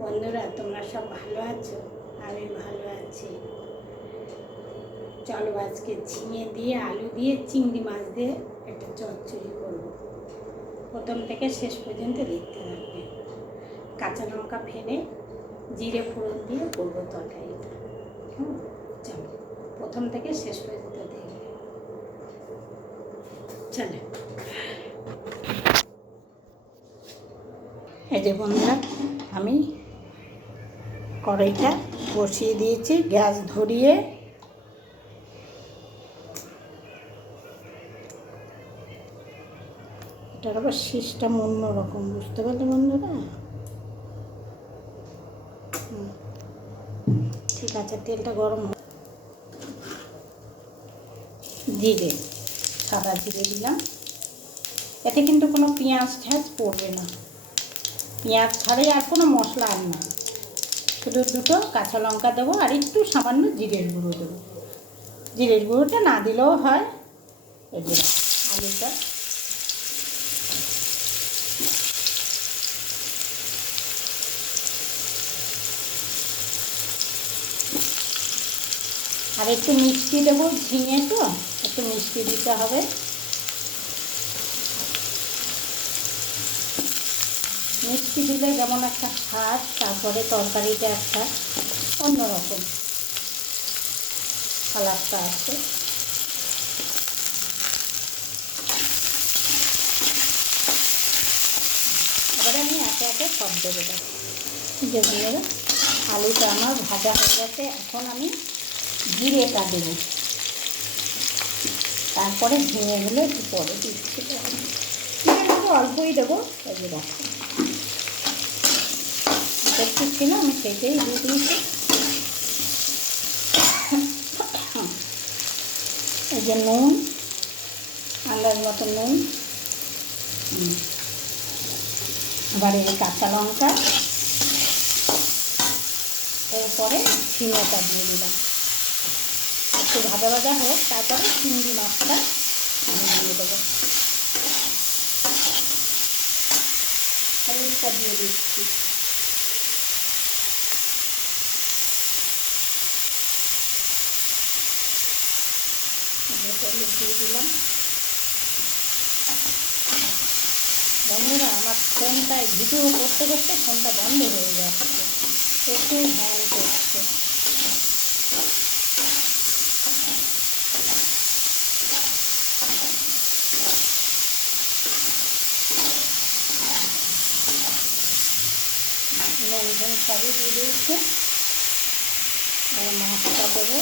বন্ধুরা, তোমরা সব ভালো আছো? আমি ভালো আছি। চলো আজকে ঝিঙে দিয়ে আলু দিয়ে চিংড়ি মাছ দিয়ে একটা চচ্চড়ি করবো। প্রথম থেকে শেষ পর্যন্ত দেখতে থাকবে। কাঁচা লঙ্কা ফেলে জিরে ফোড়ন দিয়ে করবো তরকারিটা। চলো প্রথম থেকে শেষ পর্যন্ত দেখবে। চলো, এই যে বন্ধুরা, আমি কড়াইটা বসিয়ে দিয়েছি, গ্যাস ধরিয়ে এটার আবার সিস্টেম অন্যরকম, বুঝতে পারলে বন্ধুরা? ঠিক আছে, তেলটা গরম জিরে, সাদা জিরে দিলাম। এতে কিন্তু কোনো পেঁয়াজ পড়বে না, পেঁয়াজ ছাড়াই আর কোনো মশলা আর না, শুধু দুটো কাঁচা লঙ্কা দেবো আর একটু সামান্য জিরের গুঁড়ো দেবো। জিরের গুঁড়োটা না দিলেও হয়। এই যে আলুটা আর একটু মিষ্টি দেবো, ঝিঙে তো একটু মিষ্টি দিতে হবে। মিষ্টি দিলে যেমন একটা স্বাদ, তারপরে তরকারিটা একটা অন্যরকম কালারটা আছে। এবারে আমি একে একে সব দেবো। যে বন্ধুরা, আলুটা আমার ভাজা হয়ে গেছে। এখন আমি জিরেটা দেবো, তারপরে ঝিঙেগুলো একটু পরে দিচ্ছি। একটু অল্পই দেবো, এই যে দেখো একটু ছিল, আমি সেটাই দিয়ে দিয়েছি। এই যে নুন, আন্দাজ মতো নুন, আবার এই কাঁচা লঙ্কা, এরপরে ঝিঙেটা দিয়ে দিলাম। একটু ভাজা ভাজা হোক, তারপরে চিংড়ি মাছটা আমি দিয়ে দেবো। হলুদটা দিয়ে দিচ্ছি। হলুদ দিয়ে দিলাম। বন্ধুরা, আমার ফোনটায় ভিডিও করতে করতে ফোনটা বন্ধ হয়ে যাচ্ছে, একটু হ্যাং করছে। নুন সবই দিয়ে দিয়েছে। আর মাছটা দেবো।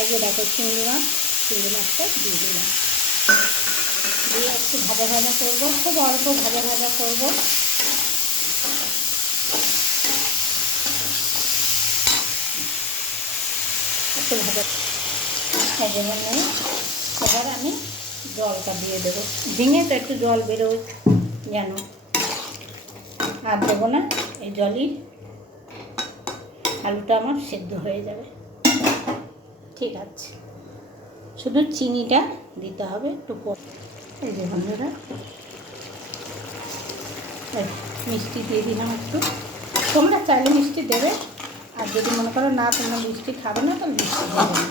এই যে দেখো চিংড়ি মাছটা দিয়ে দিলাম। দিয়ে একটু ভাজা ভাজা করবো, খুব অল্প ভাজা ভাজা করবো। একটু ভাজা এই যে বন্ধুরা, এবার আমি জলটা দিয়ে দেবো। ঝিঙে তো একটু জল বেরোয় যেন, আর দেবো না। এই জলই আলুটা আমার সেদ্ধ হয়ে যাবে। ঠিক আছে, শুধু চিনিটা দিতে হবে একটু পর। এই যে বন্ধুরা, মিষ্টি দিয়ে দিলাম একটু। তোমরা চাইলে মিষ্টি দেবে, আর যদি মনে করো না তোমরা মিষ্টি খাবে না, তাহলে মিষ্টি দেবে না।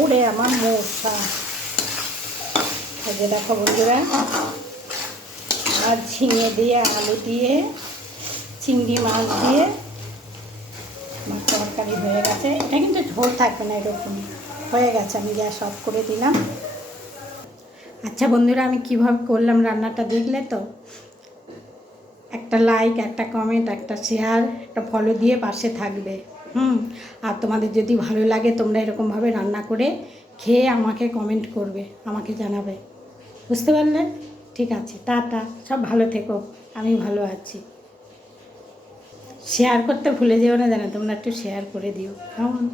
ওরে আমার মশা, এই যে দেখো বন্ধুরা, আর ঝিঙে দিয়ে আলু দিয়ে চিংড়ি মাছ দিয়ে আমার তরকারি হয়ে গেছে। এটা কিন্তু ঝোল থাকবে না, এরকম হয়ে গেছে। আমি গ্যাস অফ করে দিলাম। আচ্ছা বন্ধুরা, আমি কীভাবে করলাম রান্নাটা দেখলে তো? একটা লাইক, একটা কমেন্ট, একটা শেয়ার, একটা ফলো দিয়ে পাশে থাকবে। আর তোমাদের যদি ভালো লাগে, তোমরা এরকমভাবে রান্না করে খেয়ে আমাকে কমেন্ট করবে, আমাকে জানাবে। বুঝতে পারলে? ঠিক আছে, টাটা, সব ভালো থেকো। আমি ভালো আছি। শেয়ার করতে ভুলে যেও না, জানো তোমরা, একটু শেয়ার করে দিও। কেমন?